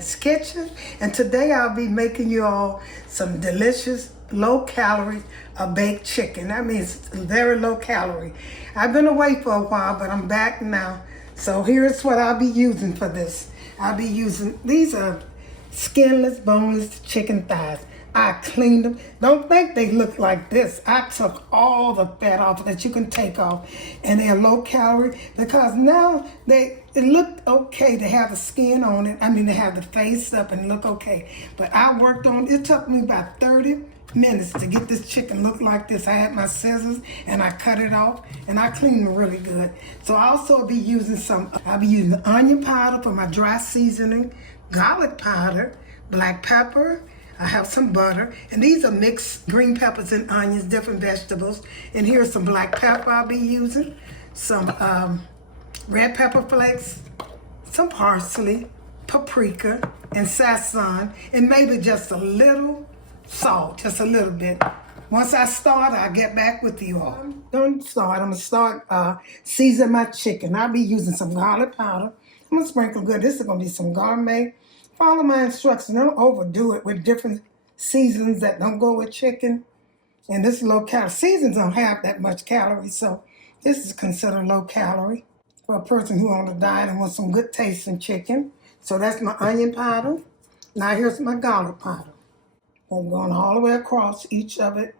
Mattie's Kitchen, and today I'll be making you all some delicious low-calorie baked chicken. That means very low calorie. I've been away for a while, but I'm back now. So here's what I'll be using for this. I'll be using, these are skinless, boneless chicken thighs. I cleaned them. Don't think they look like this. I took all the fat off that you can take off, and they're low calorie because now it looked okay to have the skin on it. I mean, to have the face up and look okay. But I worked on it. It took me about 30 minutes to get this chicken look like this. I had my scissors and I cut it off and I cleaned them really good. So I'll also be using I'll be using onion powder for my dry seasoning, garlic powder, black pepper. I have some butter, and these are mixed green peppers and onions, different vegetables. And here's some black pepper I'll be using, some red pepper flakes, some parsley, paprika, and Sazón, and maybe just a little salt, just a little bit. Once I start, I'll get back with you all. I'm going to start seasoning my chicken. I'll be using some garlic powder. I'm going to sprinkle good. This is going to be some gourmet. Follow my instructions. Don't overdo it with different seasonings that don't go with chicken. And this is low calorie. Seasonings don't have that much calories, so this is considered low calorie for a person who on a diet and wants some good tasting chicken. So that's my onion powder. Now here's my garlic powder. I'm going all the way across each of it.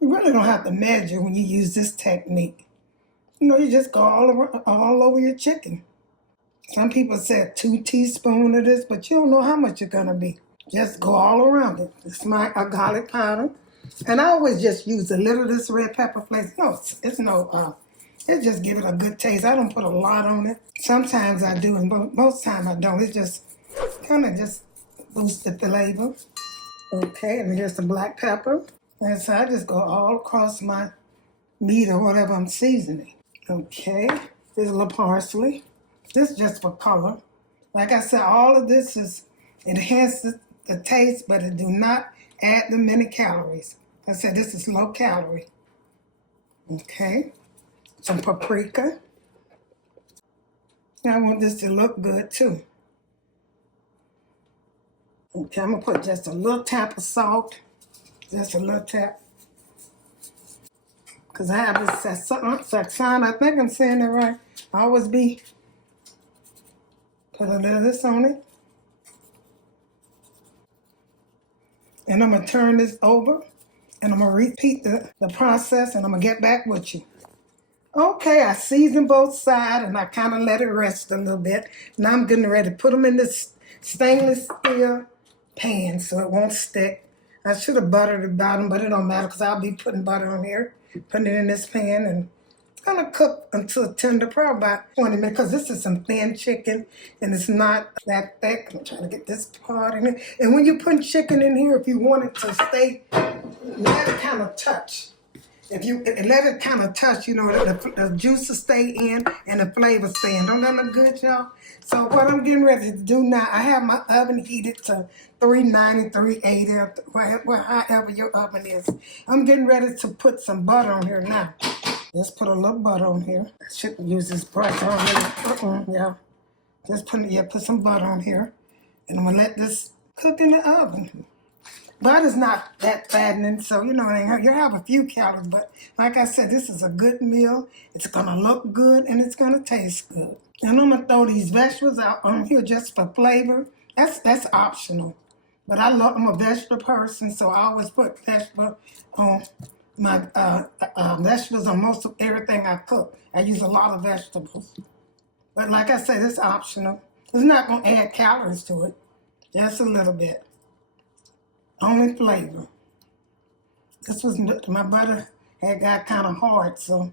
You really don't have to measure when you use this technique. You know, you just go all over your chicken. Some people said 2 teaspoons of this, but you don't know how much it's going to be. Just go all around it. It's my garlic powder. And I always just use a little of this red pepper flakes. No, it just give it a good taste. I don't put a lot on it. Sometimes I do, and most times I don't. It just kind of just boosts the flavor. Okay, and here's some black pepper. And so I just go all across my meat or whatever I'm seasoning. Okay, there's a little parsley. This is just for color. Like I said, all of this enhances the taste, but it do not add the many calories. I said this is low calorie. Okay, some paprika. I want this to look good too. Okay, I'm gonna put just a little tap of salt, just a little tap. Because I have this Sazón, I think I'm saying it right. I always be. Put a little of this on it. And I'm going to turn this over. And I'm going to repeat the process. And I'm going to get back with you. Okay, I seasoned both sides. And I kind of let it rest a little bit. Now I'm getting ready to put them in this stainless steel pan so it won't stick. I should have buttered the bottom, but it don't matter because I'll be putting butter on here. Putting it in this pan and going to cook until tender, probably about 20 minutes, because this is some thin chicken, and it's not that thick. I'm trying to get this part in it. And when you put chicken in here, if you want it to stay, let it kind of touch. If you let it kind of touch, you know, the juices stay in and the flavor stay in. Don't that look good, y'all? So what I'm getting ready to do now, I have my oven heated to 390, 380, however your oven is. I'm getting ready to put some butter on here now. Just put a little butter on here. I shouldn't use this brush on here. Yeah. Just put some butter on here. And I'm going to let this cook in the oven. Butter's not that fattening, so, you know, you have a few calories. But like I said, this is a good meal. It's going to look good, and it's going to taste good. And I'm going to throw these vegetables out on here just for flavor. That's optional. But I'm a vegetable person, so I always put vegetable on my vegetables on most of everything I cook. I use a lot of vegetables. But like I said, it's optional. It's not going to add calories to it. Just a little bit. Only flavor. My butter had got kind of hard, so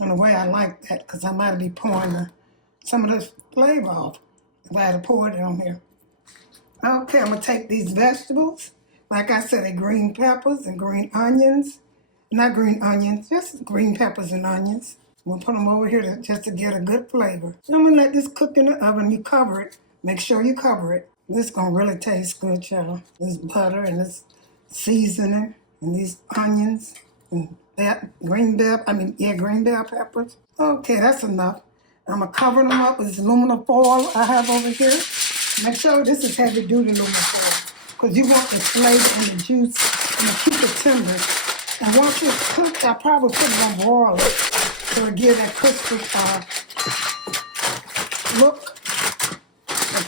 in a way I like that because I might be pouring some of this flavor off if I had poured it on here. Okay, I'm going to take these vegetables. Like I said, they're green peppers and green onions. Not green onions, just green peppers and onions. I'm going to put them over here just to get a good flavor. So I'm going to let this cook in the oven. You cover it. Make sure you cover it. This is going to really taste good, y'all. This butter and this seasoning and these onions and that green bell peppers. Okay, that's enough. I'm going to cover them up with this aluminum foil I have over here. Make sure this is heavy duty aluminum foil because you want the flavor and the juice and to keep it tender. And once it's cooked, I probably put it on broil so it give that crispy look.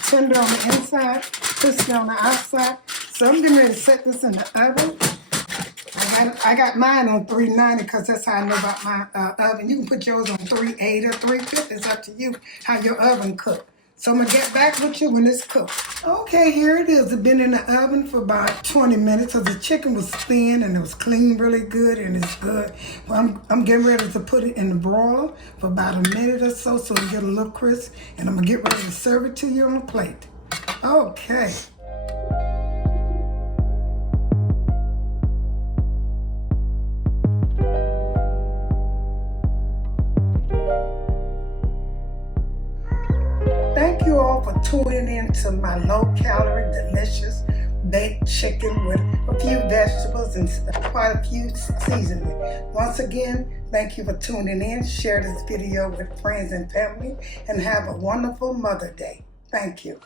Tender on the inside, crispy on the outside. So I'm getting ready to set this in the oven. I got mine on 390 because that's how I know about my oven. You can put yours on 380 or 350. It's up to you how your oven cooks. So I'm going to get back with you when it's cooked. Okay, here it is. It's been in the oven for about 20 minutes because the chicken was thin and it was clean really good and it's good. Well, I'm getting ready to put it in the broiler for about a minute or so it get a little crisp. And I'm going to get ready to serve it to you on a plate. Okay. Thank you all for tuning in to my low-calorie, delicious baked chicken with a few vegetables and quite a few seasonings. Once again, thank you for tuning in. Share this video with friends and family and have a wonderful Mother's Day. Thank you.